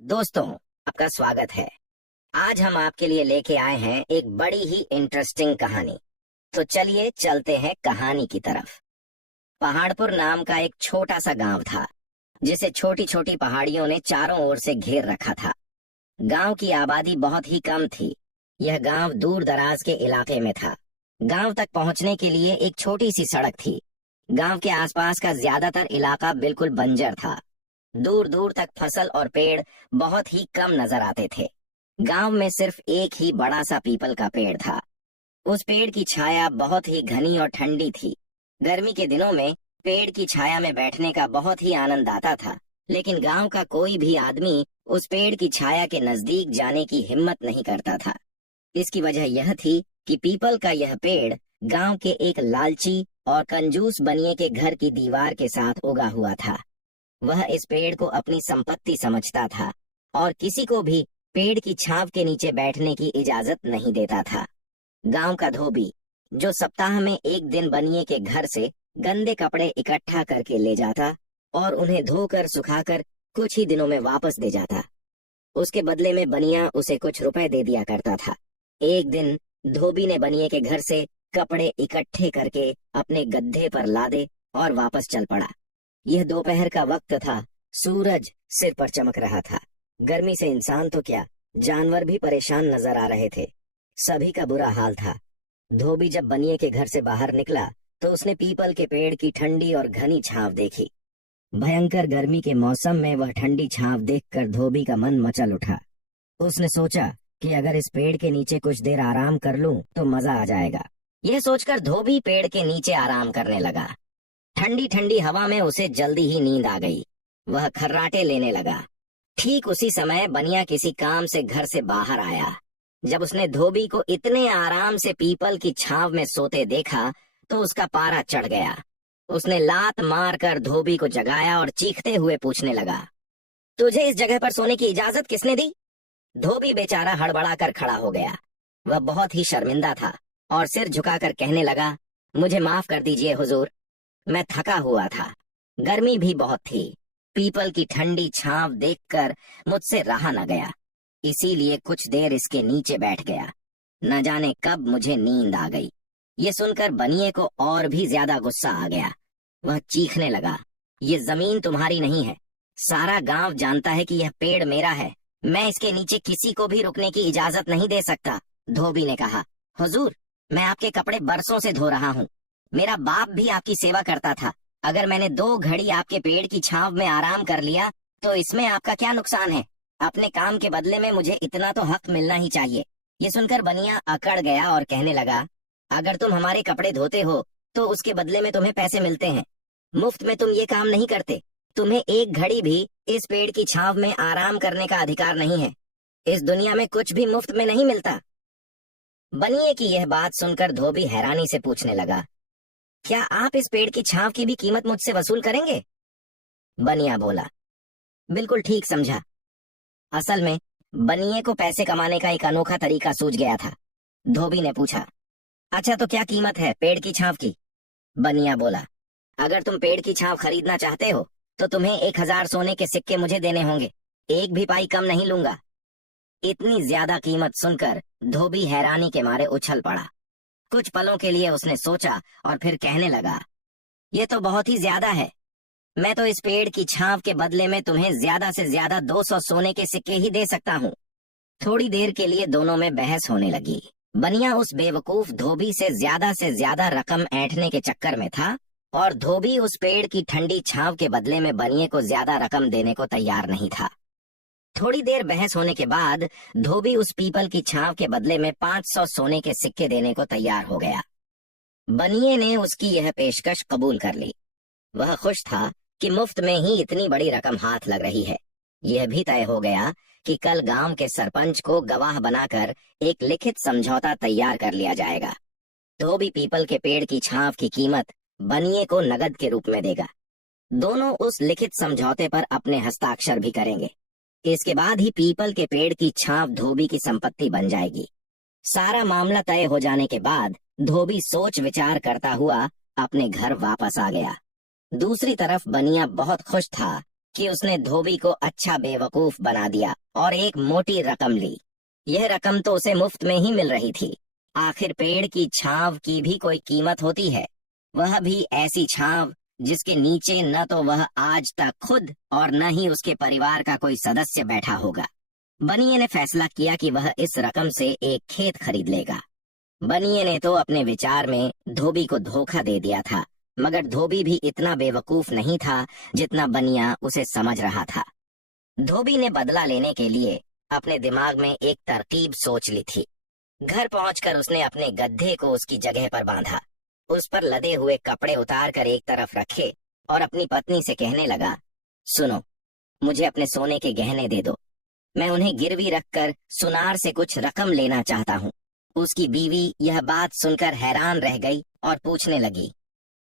दोस्तों, आपका स्वागत है। आज हम आपके लिए लेके आए हैं एक बड़ी ही इंटरेस्टिंग कहानी। तो चलिए चलते हैं कहानी की तरफ। पहाड़पुर नाम का एक छोटा सा गांव था, जिसे छोटी छोटी पहाड़ियों ने चारों ओर से घेर रखा था। गांव की आबादी बहुत ही कम थी। यह गांव दूर दराज के इलाके में था। गांव तक पहुंचने के लिए एक छोटी सी सड़क थी। गांव के आसपास का ज्यादातर इलाका बिल्कुल बंजर था। दूर दूर तक फसल और पेड़ बहुत ही कम नजर आते थे। गांव में सिर्फ एक ही बड़ा सा पीपल का पेड़ था। उस पेड़ की छाया बहुत ही घनी और ठंडी थी। गर्मी के दिनों में पेड़ की छाया में बैठने का बहुत ही आनंद आता था, लेकिन गांव का कोई भी आदमी उस पेड़ की छाया के नजदीक जाने की हिम्मत नहीं करता था। इसकी वजह यह थी कि पीपल का यह पेड़ गांव के एक लालची और कंजूस बनिए के घर की दीवार के साथ उगा हुआ था। वह इस पेड़ को अपनी संपत्ति समझता था और किसी को भी पेड़ की छांव के नीचे बैठने की इजाजत नहीं देता था। गांव का धोबी, जो सप्ताह में एक दिन बनिए के घर से गंदे कपड़े इकट्ठा करके ले जाता और उन्हें धोकर सुखाकर कुछ ही दिनों में वापस दे जाता, उसके बदले में बनिया उसे कुछ रुपए दे दिया करता था। एक दिन धोबी ने बनिए के घर से कपड़े इकट्ठे करके अपने गड्ढे पर लादे और वापस चल पड़ा। यह दोपहर का वक्त था। सूरज सिर पर चमक रहा था। गर्मी से इंसान तो क्या, जानवर भी परेशान नजर आ रहे थे। सभी का बुरा हाल था। धोबी जब बनिए के घर से बाहर निकला तो उसने पीपल के पेड़ की ठंडी और घनी छांव देखी। भयंकर गर्मी के मौसम में वह ठंडी छांव देखकर धोबी का मन मचल उठा। उसने सोचा कि अगर इस पेड़ के नीचे कुछ देर आराम कर लूं तो मजा आ जाएगा। यह सोचकर धोबी पेड़ के नीचे आराम करने लगा। ठंडी ठंडी हवा में उसे जल्दी ही नींद आ गई। वह खर्राटे लेने लगा। ठीक उसी समय बनिया किसी काम से घर से बाहर आया। जब उसने धोबी को इतने आराम से पीपल की छांव में सोते देखा तो उसका पारा चढ़ गया। उसने लात मारकर धोबी को जगाया और चीखते हुए पूछने लगा, तुझे इस जगह पर सोने की इजाजत किसने दी? धोबी बेचारा हड़बड़ाकर खड़ा हो गया। वह बहुत ही शर्मिंदा था और सिर झुकाकर कहने लगा, मुझे माफ कर दीजिए हुजूर, मैं थका हुआ था। गर्मी भी बहुत थी। पीपल की ठंडी छांव देखकर मुझसे रहा न गया, इसीलिए कुछ देर इसके नीचे बैठ गया। न जाने कब मुझे नींद आ गई। ये सुनकर बनिए को और भी ज्यादा गुस्सा आ गया। वह चीखने लगा, ये जमीन तुम्हारी नहीं है। सारा गांव जानता है कि यह पेड़ मेरा है। मैं इसके नीचे किसी को भी रुकने की इजाजत नहीं दे सकता। धोबी ने कहा, हुजूर, मैं आपके कपड़े बरसों से धो रहा हूँ। मेरा बाप भी आपकी सेवा करता था। अगर मैंने 2 घड़ी आपके पेड़ की छांव में आराम कर लिया तो इसमें आपका क्या नुकसान है? अपने काम के बदले में मुझे इतना तो हक मिलना ही चाहिए। ये सुनकर बनिया अकड़ गया और कहने लगा, अगर तुम हमारे कपड़े धोते हो तो उसके बदले में तुम्हें पैसे मिलते हैं। मुफ्त में तुम ये काम नहीं करते। तुम्हें एक घड़ी भी इस पेड़ की छांव में आराम करने का अधिकार नहीं है। इस दुनिया में कुछ भी मुफ्त में नहीं मिलता। बनिए की यह बात सुनकर धोबी हैरानी से पूछने लगा, क्या आप इस पेड़ की छांव की भी कीमत मुझसे वसूल करेंगे? बनिया बोला, बिल्कुल ठीक समझा। असल में बनिए को पैसे कमाने का एक अनोखा तरीका सूझ गया था। धोबी ने पूछा, अच्छा तो क्या कीमत है पेड़ की छांव की? बनिया बोला, अगर तुम पेड़ की छांव खरीदना चाहते हो तो तुम्हें 1000 सोने के सिक्के मुझे देने होंगे। एक भी पाई कम नहीं लूंगा। इतनी ज्यादा कीमत सुनकर धोबी हैरानी के मारे उछल पड़ा। कुछ पलों के लिए उसने सोचा और फिर कहने लगा, ये तो बहुत ही ज्यादा है। मैं तो इस पेड़ की छांव के बदले में तुम्हें ज्यादा से ज्यादा 200 सोने के सिक्के ही दे सकता हूँ। थोड़ी देर के लिए दोनों में बहस होने लगी। बनिया उस बेवकूफ धोबी से ज्यादा रकम ऐंठने के चक्कर में था और धोबी उस पेड़ की ठंडी छांव के बदले में बनिए को ज्यादा रकम देने को तैयार नहीं था। थोड़ी देर बहस होने के बाद धोबी उस पीपल की छांव के बदले में 500 सोने के सिक्के देने को तैयार हो गया। बनिए ने उसकी यह पेशकश कबूल कर ली। वह खुश था कि मुफ्त में ही इतनी बड़ी रकम हाथ लग रही है। यह भी तय हो गया कि कल गांव के सरपंच को गवाह बनाकर एक लिखित समझौता तैयार कर लिया जाएगा। धोबी पीपल के पेड़ की छांव की कीमत बनिए को नगद के रूप में देगा। दोनों उस लिखित समझौते पर अपने हस्ताक्षर भी करेंगे। इसके बाद ही पीपल के पेड़ की छांव धोबी की संपत्ति बन जाएगी। सारा मामला तय हो जाने के बाद धोबी सोच विचार करता हुआ अपने घर वापस आ गया। दूसरी तरफ बनिया बहुत खुश था कि उसने धोबी को अच्छा बेवकूफ बना दिया और एक मोटी रकम ली। यह रकम तो उसे मुफ्त में ही मिल रही थी। आखिर पेड़ की छांव की भी कोई कीमत होती है, वह भी ऐसी छांव जिसके नीचे न तो वह आज तक खुद और न ही उसके परिवार का कोई सदस्य बैठा होगा। बनिए ने फैसला किया कि वह इस रकम से एक खेत खरीद लेगा। बनिए ने तो अपने विचार में धोबी को धोखा दे दिया था, मगर धोबी भी इतना बेवकूफ नहीं था जितना बनिया उसे समझ रहा था। धोबी ने बदला लेने के लिए अपने दिमाग में एक तरकीब सोच ली थी। घर पहुंचकर उसने अपने गड्ढे को उसकी जगह पर बांधा, उस पर लदे हुए कपड़े उतार कर एक तरफ रखे और अपनी पत्नी से कहने लगा, सुनो, मुझे अपने सोने के गहने दे दो, मैं उन्हें गिरवी रखकर सुनार से कुछ रकम लेना चाहता हूँ। उसकी बीवी यह बात सुनकर हैरान रह गई और पूछने लगी,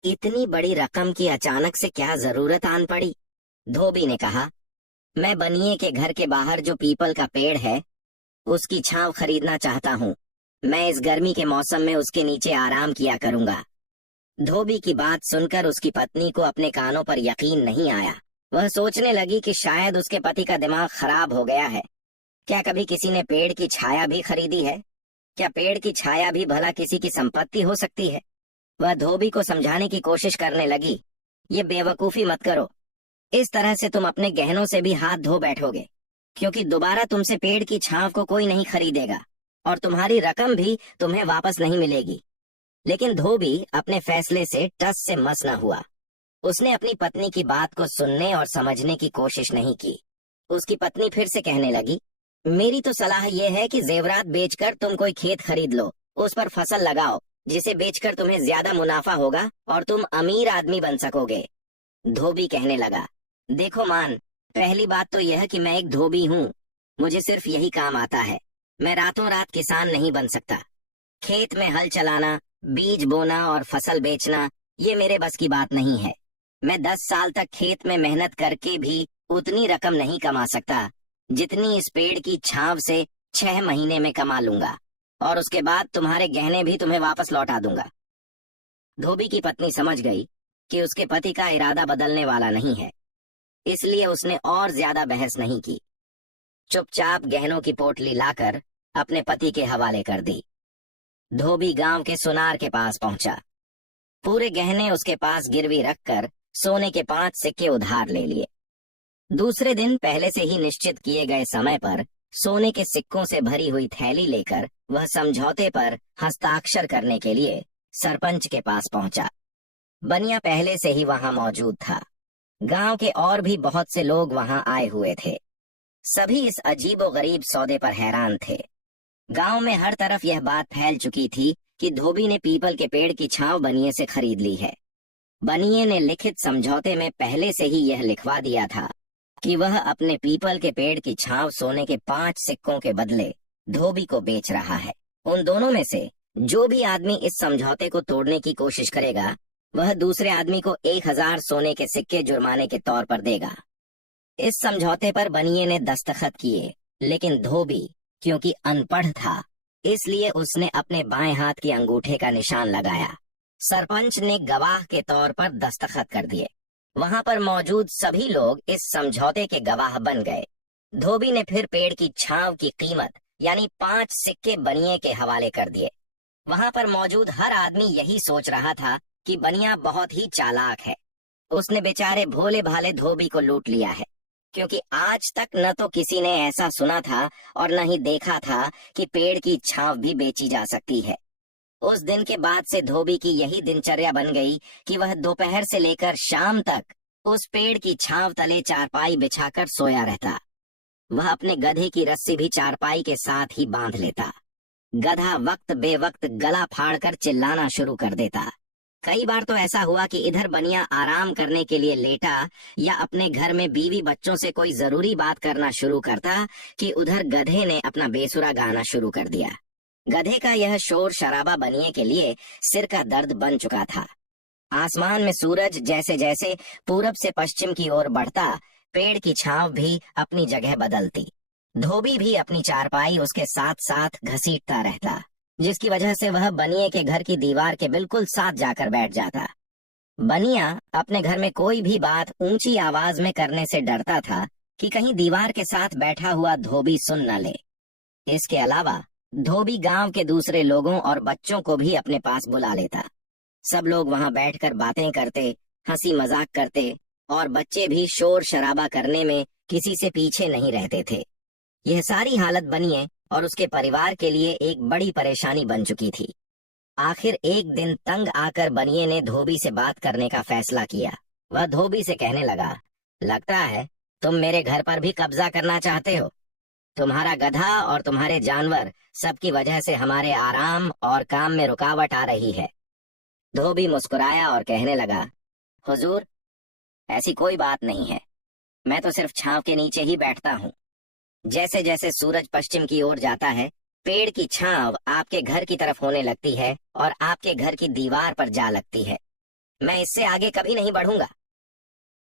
इतनी बड़ी रकम की अचानक से क्या जरूरत आन पड़ी? धोबी ने कहा, मैं बनिए के घर के बाहर जो पीपल का पेड़ है उसकी छांव खरीदना चाहता हूँ। मैं इस गर्मी के मौसम में उसके नीचे आराम किया करूंगा। धोबी की बात सुनकर उसकी पत्नी को अपने कानों पर यकीन नहीं आया। वह सोचने लगी कि शायद उसके पति का दिमाग खराब हो गया है। क्या कभी किसी ने पेड़ की छाया भी खरीदी है? क्या पेड़ की छाया भी भला किसी की संपत्ति हो सकती है? वह धोबी को समझाने की कोशिश करने लगी, ये बेवकूफी मत करो, इस तरह से तुम अपने गहनों से भी हाथ धो बैठोगे, क्योंकि दोबारा तुमसे पेड़ की छांव को कोई नहीं खरीदेगा और तुम्हारी रकम भी तुम्हें वापस नहीं मिलेगी। लेकिन धोबी अपने फैसले से टस से मस न हुआ। उसने अपनी पत्नी की बात को सुनने और समझने की कोशिश नहीं की। उसकी पत्नी फिर से कहने लगी, मेरी तो सलाह यह है कि जेवरात बेचकर तुम कोई खेत खरीद लो, उस पर फसल लगाओ, जिसे बेचकर तुम्हें ज्यादा मुनाफा होगा और तुम अमीर आदमी बन सकोगे। धोबी कहने लगा, देखो मान, पहली बात तो यह कि मैं एक धोबी हूँ, मुझे सिर्फ यही काम आता है। मैं रातों रात किसान नहीं बन सकता। खेत में हल चलाना, बीज बोना और फसल बेचना ये मेरे बस की बात नहीं है। मैं 10 साल तक खेत में मेहनत करके भी उतनी रकम नहीं कमा सकता जितनी इस पेड़ की छांव से 6 महीने में कमा लूंगा, और उसके बाद तुम्हारे गहने भी तुम्हें वापस लौटा दूंगा। धोबी की पत्नी समझ गई कि उसके पति का इरादा बदलने वाला नहीं है, इसलिए उसने और ज्यादा बहस नहीं की। चुपचाप गहनों की पोटली लाकर अपने पति के हवाले कर दी। धोबी गांव के सुनार के पास पहुंचा। पूरे गहने उसके पास गिरवी रखकर सोने के 5 सिक्के उधार ले लिए। दूसरे दिन पहले से ही निश्चित किए गए समय पर सोने के सिक्कों से भरी हुई थैली लेकर वह समझौते पर हस्ताक्षर करने के लिए सरपंच के पास पहुंचा। बनिया पहले से ही वहां मौजूद था। गांव के और भी बहुत से लोग वहां आए हुए थे। सभी इस अजीबोगरीब सौदे पर हैरान थे। गांव में हर तरफ यह बात फैल चुकी थी कि धोबी ने पीपल के पेड़ की छांव बनिए से खरीद ली है। बनिए ने लिखित समझौते में पहले से ही यह लिखवा दिया था कि वह अपने पीपल के पेड़ की छांव सोने के 5 सिक्कों के बदले धोबी को बेच रहा है। उन दोनों में से जो भी आदमी इस समझौते को तोड़ने की कोशिश करेगा, वह दूसरे आदमी को 1000 सोने के सिक्के जुर्माने के तौर पर देगा। इस समझौते पर बनिए ने दस्तखत किए, लेकिन धोबी क्योंकि अनपढ़ था, इसलिए उसने अपने बाएं हाथ के अंगूठे का निशान लगाया। सरपंच ने गवाह के तौर पर दस्तखत कर दिए। वहां पर मौजूद सभी लोग इस समझौते के गवाह बन गए। धोबी ने फिर पेड़ की छांव की कीमत यानी 5 सिक्के बनिए के हवाले कर दिए। वहां पर मौजूद हर आदमी यही सोच रहा था कि बनिया बहुत ही चालाक है। उसने बेचारे भोले भाले धोबी को लूट लिया है, क्योंकि आज तक न तो किसी ने ऐसा सुना था और न ही देखा था कि पेड़ की छांव भी बेची जा सकती है। उस दिन के बाद से धोबी की यही दिनचर्या बन गई कि वह दोपहर से लेकर शाम तक उस पेड़ की छांव तले चारपाई बिछाकर सोया रहता। वह अपने गधे की रस्सी भी चारपाई के साथ ही बांध लेता। गधा वक्त बेवक्त गला फाड़कर चिल्लाना शुरू कर देता। कई बार तो ऐसा हुआ कि इधर बनिया आराम करने के लिए लेटा या अपने घर में बीवी बच्चों से कोई जरूरी बात करना शुरू करता कि उधर गधे ने अपना बेसुरा गाना शुरू कर दिया। गधे का यह शोर शराबा बनिए के लिए सिर का दर्द बन चुका था। आसमान में सूरज जैसे जैसे पूरब से पश्चिम की ओर बढ़ता, पेड़ की छांव भी अपनी जगह बदलती। धोबी भी अपनी चारपाई उसके साथ साथ घसीटता रहता, जिसकी वजह से वह बनिए के घर की दीवार के बिल्कुल साथ जाकर बैठ जाता। बनिया अपने घर में कोई भी बात ऊंची आवाज में करने से डरता था कि कहीं दीवार के साथ बैठा हुआ धोबी सुन न ले। इसके अलावा धोबी गांव के दूसरे लोगों और बच्चों को भी अपने पास बुला लेता। सब लोग वहां बैठकर बातें करते, हंसी मजाक करते और बच्चे भी शोर शराबा करने में किसी से पीछे नहीं रहते थे। यह सारी हालत बनिए और उसके परिवार के लिए एक बड़ी परेशानी बन चुकी थी। आखिर एक दिन तंग आकर बनिए ने धोबी से बात करने का फैसला किया। वह धोबी से कहने लगा, लगता है तुम मेरे घर पर भी कब्जा करना चाहते हो। तुम्हारा गधा और तुम्हारे जानवर सबकी वजह से हमारे आराम और काम में रुकावट आ रही है। धोबी मुस्कुराया और कहने लगा, हुजूर, ऐसी कोई बात नहीं है। मैं तो सिर्फ छांव के नीचे ही बैठता हूँ। जैसे जैसे सूरज पश्चिम की ओर जाता है, पेड़ की छांव आपके घर की तरफ होने लगती है और आपके घर की दीवार पर जा लगती है। मैं इससे आगे कभी नहीं बढ़ूंगा।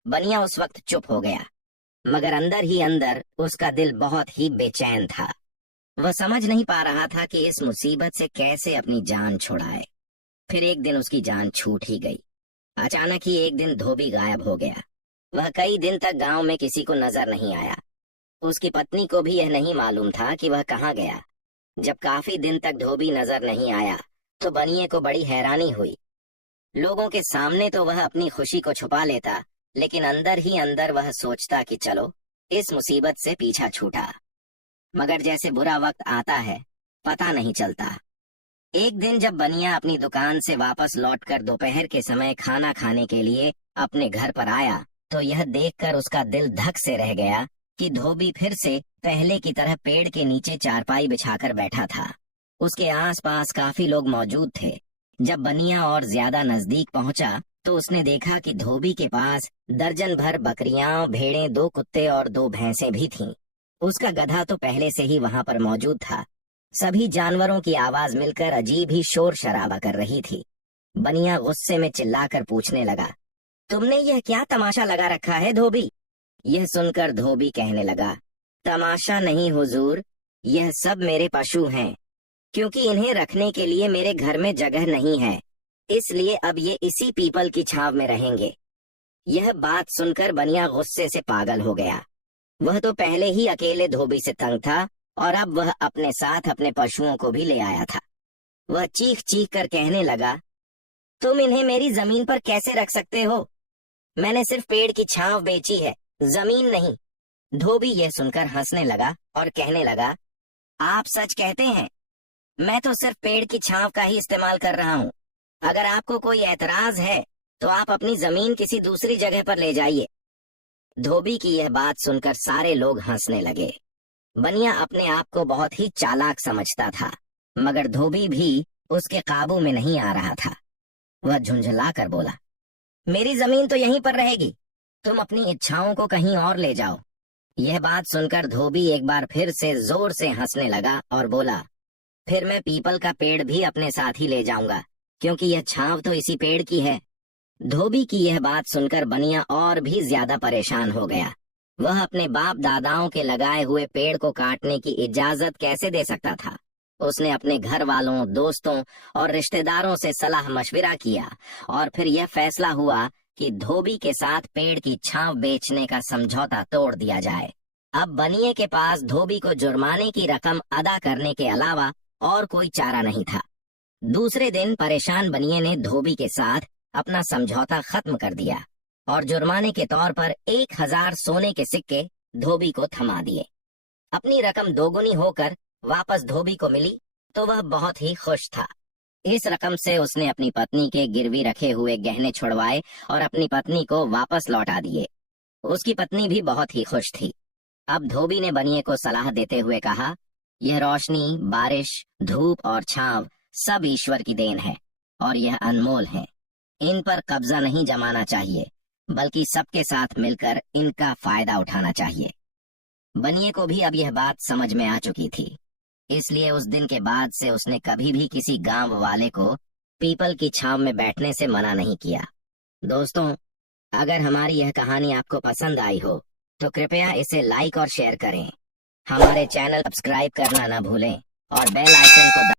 बनिया उस वक्त चुप हो गया, मगर अंदर ही अंदर उसका दिल बहुत ही बेचैन था। वह समझ नहीं पा रहा था कि इस मुसीबत से कैसे अपनी जान छुड़ाए। फिर एक दिन उसकी जान छूट ही गई। अचानक ही एक दिन धोबी गायब हो गया। वह कई दिन तक गांव में किसी को नजर नहीं आया। उसकी पत्नी को भी यह नहीं मालूम था कि वह कहाँ गया। जब काफी दिन तक धोबी नजर नहीं आया तो बनिए को बड़ी हैरानी हुई। लोगों के सामने तो वह अपनी खुशी को छुपा लेता, लेकिन अंदर ही अंदर वह सोचता कि चलो इस मुसीबत से पीछा छूटा। मगर जैसे बुरा वक्त आता है, पता नहीं चलता। एक दिन जब बनिया अपनी दुकान से वापस लौटकर दोपहर के समय खाना खाने के लिए अपने घर पर आया तो यह देखकर उसका दिल धक से रह गया कि धोबी फिर से पहले की तरह पेड़ के नीचे चारपाई बिछाकर बैठा था। उसके आसपास काफी लोग मौजूद थे। जब बनिया और ज्यादा नजदीक पहुंचा तो उसने देखा कि धोबी के पास दर्जन भर बकरियां, भेड़ें, 2 कुत्ते और 2 भैंसें भी थीं। उसका गधा तो पहले से ही वहां पर मौजूद था। सभी जानवरों की आवाज मिलकर अजीब ही शोर शराबा कर रही थी। बनिया गुस्से में चिल्लाकर पूछने लगा, तुमने यह क्या तमाशा लगा रखा है धोबी? यह सुनकर धोबी कहने लगा, तमाशा नहीं हुजूर, यह सब मेरे पशु हैं। क्योंकि इन्हें रखने के लिए मेरे घर में जगह नहीं है, इसलिए अब ये इसी पीपल की छांव में रहेंगे। यह बात सुनकर बनिया गुस्से से पागल हो गया। वह तो पहले ही अकेले धोबी से तंग था और अब वह अपने साथ अपने पशुओं को भी ले आया था। वह चीख चीख कर कहने लगा, तुम इन्हें मेरी जमीन पर कैसे रख सकते हो? मैंने सिर्फ पेड़ की छांव बेची है, जमीन नहीं। धोबी यह सुनकर हंसने लगा और कहने लगा, आप सच कहते हैं। मैं तो सिर्फ पेड़ की छांव का ही इस्तेमाल कर रहा हूँ। अगर आपको कोई एतराज है तो आप अपनी जमीन किसी दूसरी जगह पर ले जाइए। धोबी की यह बात सुनकर सारे लोग हंसने लगे। बनिया अपने आप को बहुत ही चालाक समझता था, मगर धोबी भी उसके काबू में नहीं आ रहा था। वह झुंझला कर बोला, मेरी जमीन तो यहीं पर रहेगी, तुम अपनी इच्छाओं को कहीं और ले जाओ। यह बात सुनकर धोबी एक बार फिर से जोर से हंसने लगा और बोला, फिर मैं पीपल का पेड़ भी अपने साथ ही ले जाऊंगा, क्योंकि यह छांव तो इसी पेड़ की है। धोबी की यह बात सुनकर बनिया और भी ज्यादा परेशान हो गया। वह अपने बाप दादाओं के लगाए हुए पेड़ को काटने की इजाजत कैसे दे सकता था? उसने अपने घर वालों, दोस्तों और रिश्तेदारों से सलाह मशविरा किया और फिर यह फैसला हुआ कि धोबी के साथ पेड़ की छांव बेचने का समझौता तोड़ दिया जाए। अब बनिए के पास धोबी को जुर्माने की रकम अदा करने के अलावा और कोई चारा नहीं था। दूसरे दिन परेशान बनिए ने धोबी के साथ अपना समझौता खत्म कर दिया और जुर्माने के तौर पर 1000 सोने के सिक्के धोबी को थमा दिए। अपनी रकम दोगुनी होकर वापस धोबी को मिली तो वह बहुत ही खुश था। इस रकम से उसने अपनी पत्नी के गिरवी रखे हुए गहने छुड़वाए और अपनी पत्नी को वापस लौटा दिए। उसकी पत्नी भी बहुत ही खुश थी। अब धोबी ने बनिए को सलाह देते हुए कहा, यह रोशनी, बारिश, धूप और छांव सब ईश्वर की देन है और यह अनमोल है। इन पर कब्जा नहीं जमाना चाहिए, बल्कि सबके साथ मिलकर इनका फायदा उठाना चाहिए। बनिए को भी अब यह बात समझ में आ चुकी थी, इसलिए उस दिन के बाद से उसने कभी भी किसी गांव वाले को पीपल की छांव में बैठने से मना नहीं किया। दोस्तों, अगर हमारी यह कहानी आपको पसंद आई हो तो कृपया इसे लाइक और शेयर करें। हमारे चैनल सब्सक्राइब करना न भूलें और बेल आइकन को